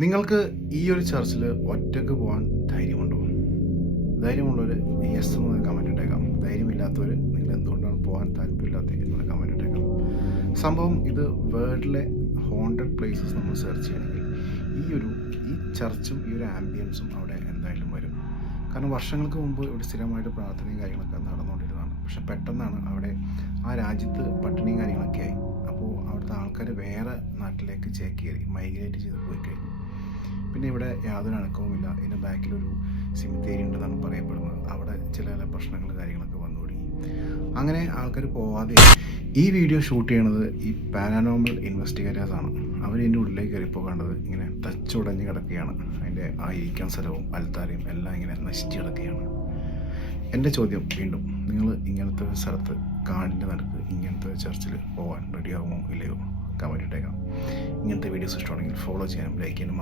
നിങ്ങൾക്ക് ഈ ഒരു ചർച്ചിൽ ഒറ്റയ്ക്ക് പോകാൻ ധൈര്യമുണ്ടോ? ധൈര്യമുള്ളവർ യെസ് എന്ന് കമൻറ്റ് ഇട്ടേക്കാം. ധൈര്യമില്ലാത്തവർ നിങ്ങൾ എന്തുകൊണ്ടാണ് പോകാൻ താല്പര്യമില്ലാത്തത് എന്നുള്ള കമൻറ്റ് ഇട്ടേക്കാം. സംഭവം ഇത് വേൾഡിലെ ഹോണ്ടഡ് പ്ലേസസ് നമ്മൾ സെർച്ച് ചെയ്യണമെങ്കിൽ ഈ ചർച്ചും ഈ ഒരു ആംബിയൻസും അവിടെ എന്തായാലും വരും. കാരണം വർഷങ്ങൾക്ക് മുമ്പ് ഇവിടെ സ്ഥിരമായിട്ട് പ്രാർത്ഥനയും കാര്യങ്ങളൊക്കെ നടന്നുകൊണ്ടിരുന്നതാണ്. പക്ഷെ പെട്ടെന്നാണ് അവിടെ ആ രാജ്യത്ത് പട്ടിണിയും കാര്യങ്ങളൊക്കെ ആയി. അപ്പോൾ അവിടുത്തെ ആൾക്കാർ വേറെ നാട്ടിലേക്ക് ചേക്കേറി മൈഗ്രേറ്റ് ചെയ്ത് പോയി കഴിഞ്ഞു. പിന്നെ ഇവിടെ യാതൊരു അനക്കവുമില്ല. ഇതിൻ്റെ ബാക്കിലൊരു സിമിത്തേരി ഉണ്ടെന്നാണ് പറയപ്പെടുന്നത്. അവിടെ ചില പ്രശ്നങ്ങൾ കാര്യങ്ങളൊക്കെ വന്നു തുടങ്ങി. അങ്ങനെ ആൾക്കാർ പോവാതെ ഈ വീഡിയോ ഷൂട്ട് ചെയ്യണത് ഈ പാരാനോർമൽ ഇൻവെസ്റ്റിഗേറ്റേഴ്സാണ്. അവരിതിൻ്റെ ഉള്ളിലേക്ക് കയറിപ്പോൾ കണ്ടത് ഇങ്ങനെ തച്ചുടഞ്ഞ് കിടക്കുകയാണ്. അതിൻ്റെ ആ ഇരിക്കാൻ സ്ഥലവും അൽത്താരയും എല്ലാം ഇങ്ങനെ നശിച്ച് കിടക്കുകയാണ്. എൻ്റെ ചോദ്യം വീണ്ടും, നിങ്ങൾ ഇങ്ങനത്തെ ഒരു സ്ഥലത്ത് കാടിൻ്റെ നടുക്ക് ഇങ്ങനത്തെ ചർച്ചിൽ പോകാൻ റെഡിയാകുമോ ഇല്ലയോ? കമൻറ്റ് ഇട്ടേക്കാം. ഇങ്ങനത്തെ വീഡിയോസ് ഇഷ്ടമാണെങ്കിൽ ഫോളോ ചെയ്യാനും ലൈക്ക് ചെയ്യാനും